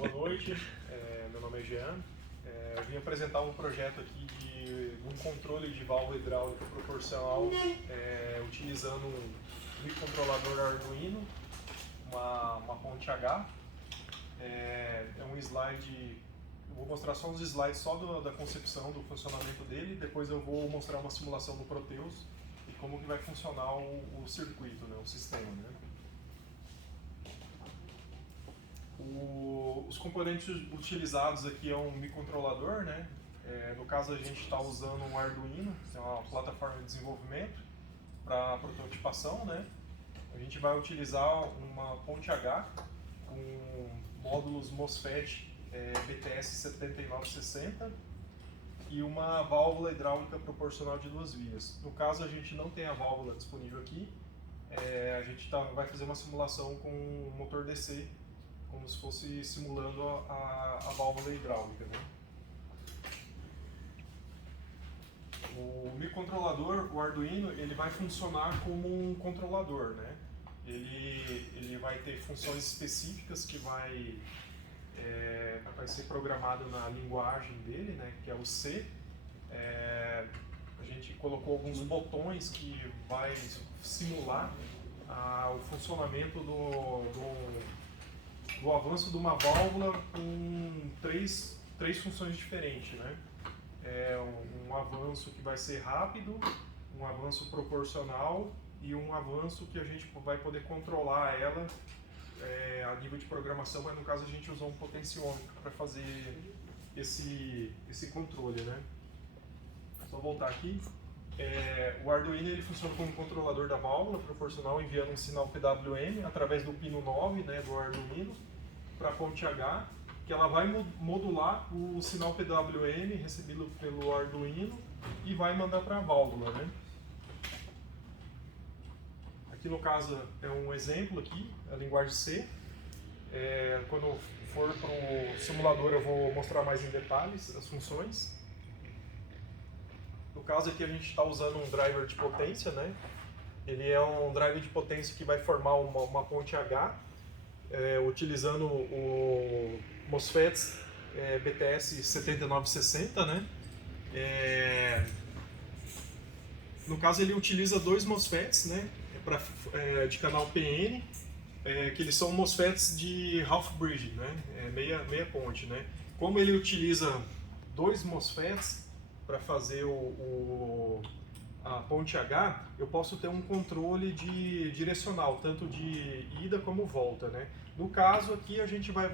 Boa noite, meu nome é Jean. Eu vim apresentar um projeto aqui de um controle de válvula hidráulica proporcional utilizando um microcontrolador Arduino, uma ponte H. É um slide, eu vou mostrar só uns slides só da concepção, do funcionamento dele, depois eu vou mostrar uma simulação do Proteus e como que vai funcionar o circuito, né, o sistema. Né? Os componentes utilizados aqui é um microcontrolador, né? No caso a gente está usando um Arduino, que é uma plataforma de desenvolvimento para prototipação, né? A gente vai utilizar uma ponte H com módulos MOSFET BTS 7960 e uma válvula hidráulica proporcional de 2 vias. No caso a gente não tem a válvula disponível aqui, a gente vai fazer uma simulação com um motor DC, como se fosse simulando a válvula hidráulica. Né? O microcontrolador, o Arduino, ele vai funcionar como um controlador. Né? Ele vai ter funções específicas que vai ser programado na linguagem dele, né? Que é o C. A gente colocou alguns botões que vai simular o funcionamento do avanço de uma válvula com três funções diferentes, né? Um avanço que vai ser rápido, um avanço proporcional e um avanço que a gente vai poder controlar ela a nível de programação, mas no caso a gente usou um potenciômetro para fazer esse controle, né? Só voltar aqui. O Arduino ele funciona como controlador da válvula proporcional, enviando um sinal PWM através do pino 9, né, do Arduino para a ponte H, que ela vai modular o sinal PWM recebido pelo Arduino e vai mandar para a válvula. Né? Aqui no caso é um exemplo aqui, a linguagem C. Quando for para o simulador eu vou mostrar mais em detalhes as funções. No caso aqui a gente está usando um driver de potência, né? Ele é um driver de potência que vai formar uma ponte H, utilizando o MOSFETs BTS 7960, né? No caso ele utiliza dois MOSFETs, né? De canal PN, que eles são MOSFETs de half bridge, né? Meia ponte, né? Como ele utiliza dois MOSFETs para fazer a ponte H, eu posso ter um controle direcional, tanto de ida como volta. Né? No caso aqui a gente vai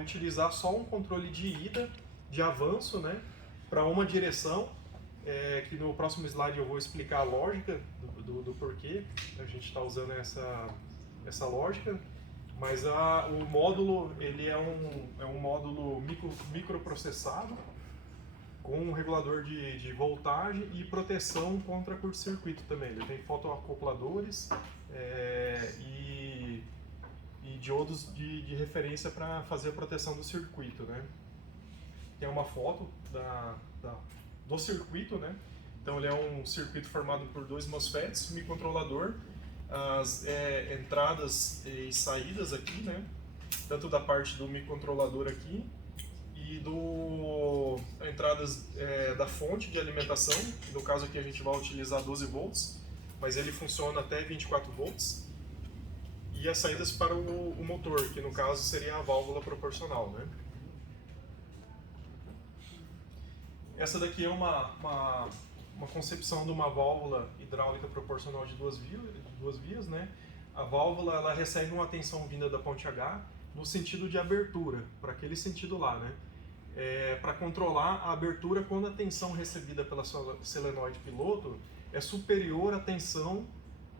utilizar só um controle de ida, de avanço, né? Para uma direção, que no próximo slide eu vou explicar a lógica do porquê a gente está usando essa lógica. Mas o módulo ele é um módulo microprocessado, com um regulador de voltagem e proteção contra curto-circuito também. Ele tem fotoacopladores e diodos de referência para fazer a proteção do circuito. Né? Tem uma foto do circuito, né? Então ele é um circuito formado por dois MOSFETs, microcontrolador, as entradas e saídas aqui, né? Tanto da parte do microcontrolador aqui, e entradas da fonte de alimentação, no caso aqui a gente vai utilizar 12 volts, mas ele funciona até 24 volts, e as saídas para o motor, que no caso seria a válvula proporcional. Né? Essa daqui é uma concepção de uma válvula hidráulica proporcional de duas vias. Né? A válvula ela recebe uma tensão vinda da ponte H no sentido de abertura, para aquele sentido lá, né? Para controlar a abertura quando a tensão recebida pela solenoide piloto é superior à tensão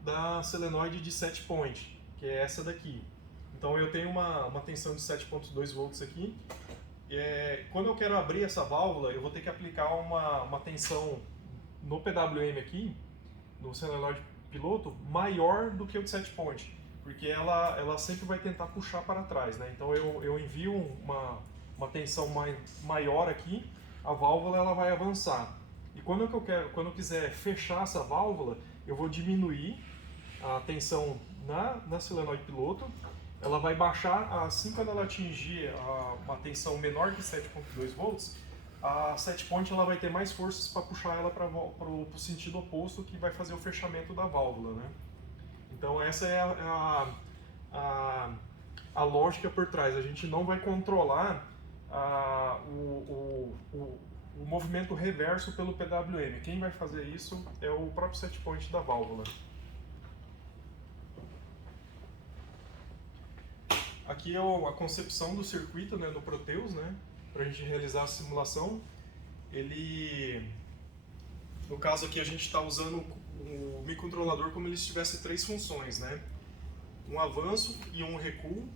da solenoide de set point, que é essa daqui. Então eu tenho uma tensão de 7.2 volts aqui. Quando eu quero abrir essa válvula, eu vou ter que aplicar uma tensão no PWM aqui, no solenoide piloto, maior do que o de set point, porque ela sempre vai tentar puxar para trás. Né? Então eu envio uma tensão maior aqui, a válvula ela vai avançar. E quando eu quiser fechar essa válvula, eu vou diminuir a tensão na solenoide piloto ela vai baixar assim quando ela atingir uma tensão menor que 7.2 volts, a set point ela vai ter mais forças para puxar ela para o sentido oposto, que vai fazer o fechamento da válvula, né? Então essa é a lógica por trás. A gente não vai controlar o movimento reverso pelo PWM. Quem vai fazer isso é o próprio set point da válvula. Aqui é a concepção do circuito, né, no Proteus, né, para a gente realizar a simulação. No caso aqui a gente está usando o microcontrolador como se tivesse três funções, né? Um avanço e um recuo,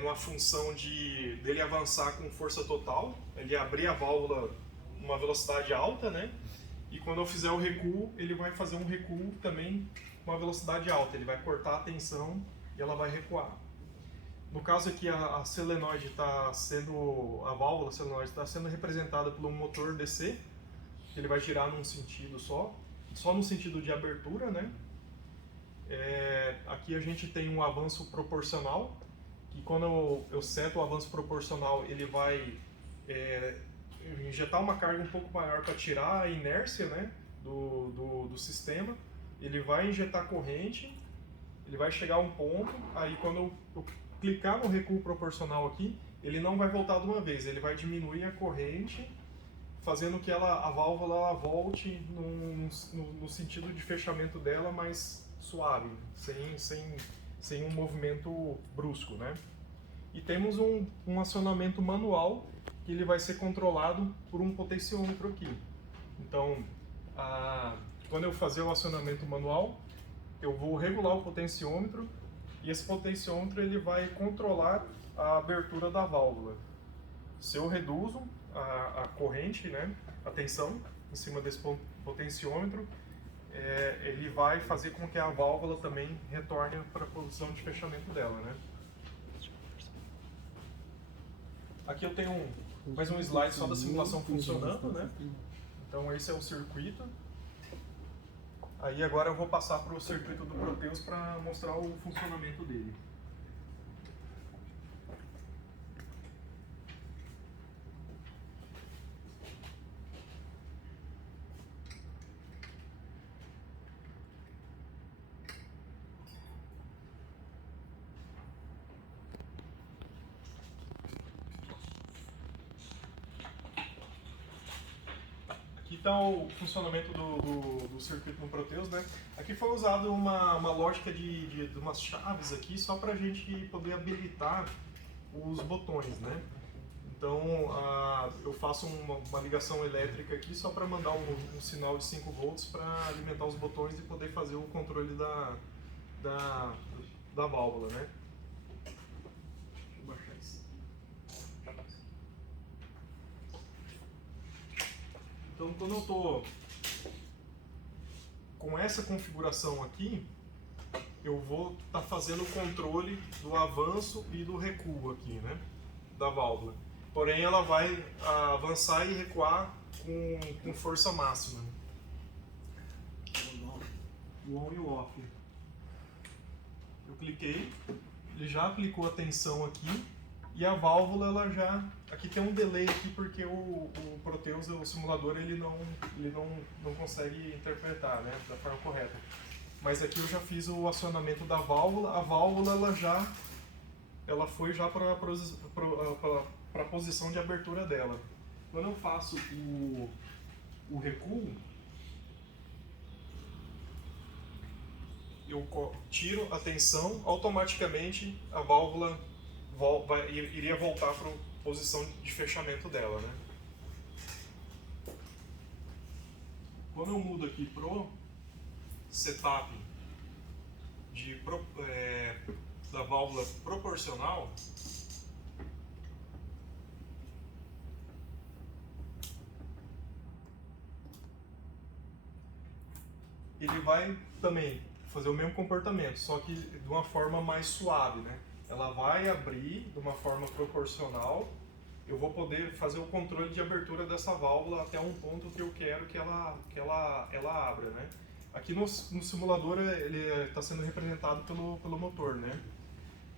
numa função dele avançar com força total, ele abrir a válvula numa velocidade alta, né? E quando eu fizer o recuo, ele vai fazer um recuo também com uma velocidade alta, ele vai cortar a tensão e ela vai recuar. No caso aqui, a solenoide está sendo, a válvula solenoide está sendo representada por um motor DC, que ele vai girar num sentido só no sentido de abertura, né? Aqui a gente tem um avanço proporcional, que quando eu seto o avanço proporcional, ele vai injetar uma carga um pouco maior para tirar a inércia, né, do sistema. Ele vai injetar corrente, ele vai chegar a um ponto, aí quando eu clicar no recuo proporcional aqui, ele não vai voltar de uma vez, ele vai diminuir a corrente, fazendo que a válvula ela volte no sentido de fechamento dela mais suave, sem um movimento brusco, né? E temos um acionamento manual, que ele vai ser controlado por um potenciômetro aqui. Então, quando eu fazer o acionamento manual, eu vou regular o potenciômetro, e esse potenciômetro ele vai controlar a abertura da válvula. Se eu reduzo a corrente, né, a tensão em cima desse potenciômetro, ele vai fazer com que a válvula também retorne para a posição de fechamento dela, né? Aqui eu tenho mais um slide só da simulação funcionando, né? Então esse é o circuito. Aí agora eu vou passar para o circuito do Proteus para mostrar o funcionamento dele. Aqui está o funcionamento do circuito no Proteus, né? Aqui foi usada uma lógica de umas chaves aqui só para a gente poder habilitar os botões, né? Então eu faço uma ligação elétrica aqui só para mandar um sinal de 5 volts para alimentar os botões e poder fazer o controle da válvula, né? Deixa eu baixar isso. Então quando eu estou com essa configuração aqui, eu vou estar fazendo o controle do avanço e do recuo aqui, né, da válvula. Porém, ela vai avançar e recuar com força máxima. O on e o off. Eu cliquei, ele já aplicou a tensão aqui e a válvula ela já... Aqui tem um delay aqui porque o Proteus, o simulador, ele não consegue interpretar, né, da forma correta. Mas aqui eu já fiz o acionamento da válvula. A válvula ela foi já para a posição de abertura dela. Quando eu faço o recuo, eu tiro a tensão, automaticamente a válvula iria voltar para a posição de fechamento dela, né? Quando eu mudo aqui pro setup da válvula proporcional, ele vai também fazer o mesmo comportamento, só que de uma forma mais suave, né? Ela vai abrir de uma forma proporcional. Eu vou poder fazer o controle de abertura dessa válvula até um ponto que eu quero que ela abra, né? Aqui no simulador ele está sendo representado pelo motor, né?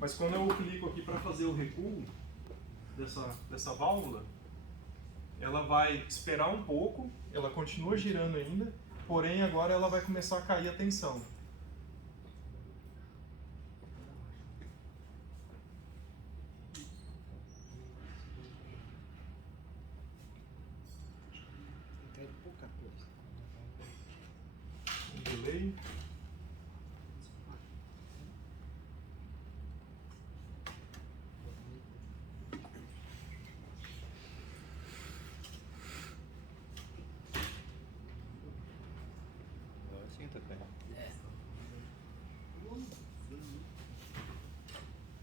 Mas quando eu clico aqui para fazer o recuo dessa válvula, ela vai esperar um pouco, ela continua girando ainda, porém agora ela vai começar a cair a tensão. Tem pouca coisa. Um delay.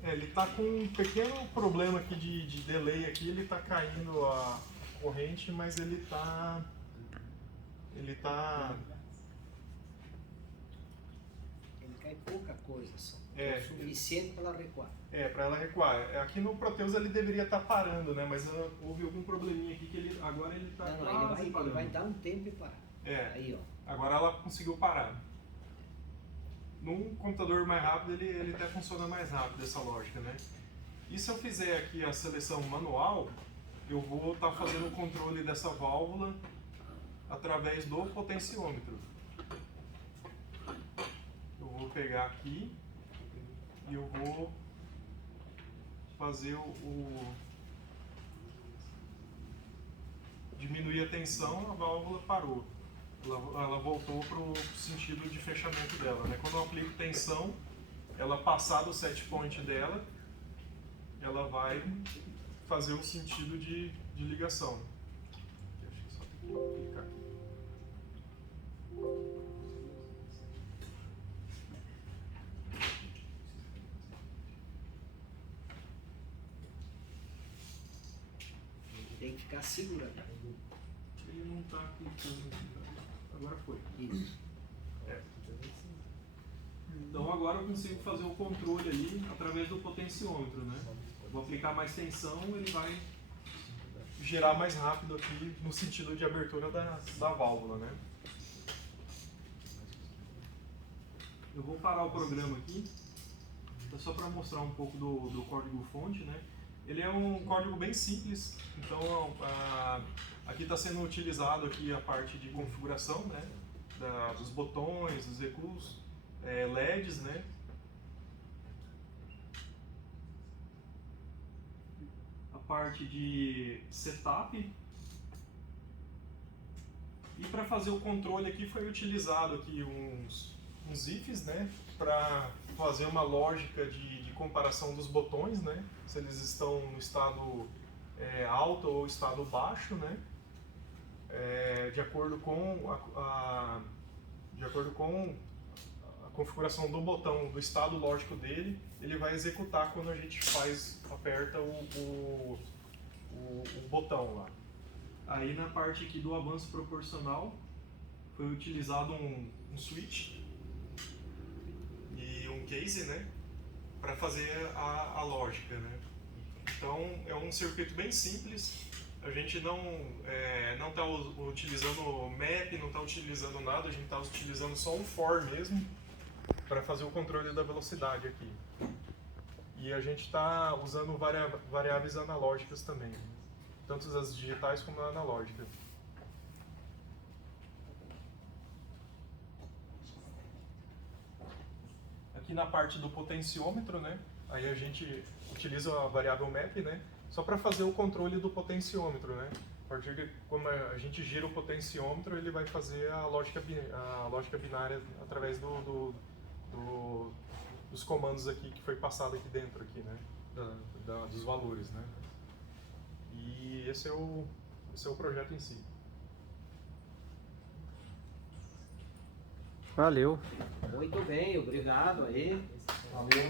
Ele está com um pequeno problema aqui de delay aqui, ele está caindo a corrente, mas ele tá Ele cai pouca coisa só. É o suficiente para ela recuar. Para ela recuar. Aqui no Proteus ele deveria estar parando, né? Mas houve algum probleminha aqui que agora ele está quase ele parando. vai dar um tempo e parar. Aí, ó. Agora ela conseguiu parar. Num computador mais rápido ele até funciona mais rápido essa lógica, né? E se eu fizer aqui a seleção manual, eu vou estar fazendo o controle dessa válvula através do potenciômetro. Eu vou pegar aqui e eu vou fazer diminuir a tensão, a válvula parou. Ela voltou para o sentido de fechamento dela, né? Quando eu aplico tensão, ela passar do set point dela, ela vai fazer o sentido de ligação. Acho que só tem que clicar aqui. Tem que ficar segurando. Ele não está clicando aqui. Agora foi. Isso. Então agora eu consigo fazer o controle ali através do potenciômetro, né? Vou aplicar mais tensão, ele vai girar mais rápido aqui no sentido de abertura da válvula, né? Eu vou parar o programa aqui, só para mostrar um pouco do código-fonte, né? Ele é um código bem simples, então aqui está sendo utilizado aqui a parte de configuração, né? Dos botões, dos recuos, LEDs, né? A parte de setup. E para fazer o controle aqui foi utilizado aqui uns ifs, né? Para fazer uma lógica de comparação dos botões, né? Se eles estão no estado alto ou estado baixo, né? De acordo com a configuração do botão, do estado lógico dele, ele vai executar quando a gente aperta o botão lá. Aí na parte aqui do avanço proporcional foi utilizado um switch e um case, né, para fazer a lógica, né. Então é um circuito bem simples. A gente não está utilizando map, não está utilizando nada, a gente está utilizando só um for mesmo para fazer o controle da velocidade aqui. E a gente está usando variáveis analógicas também, tanto as digitais como a analógica. Aqui na parte do potenciômetro, né, aí a gente utiliza a variável map, né, só para fazer o controle do potenciômetro, né. A partir de quando a gente gira o potenciômetro, ele vai fazer a lógica binária através dos comandos aqui que foi passado aqui dentro aqui, né, dos valores, né. E esse é o projeto em si. Valeu. Muito bem, obrigado aí. Valeu.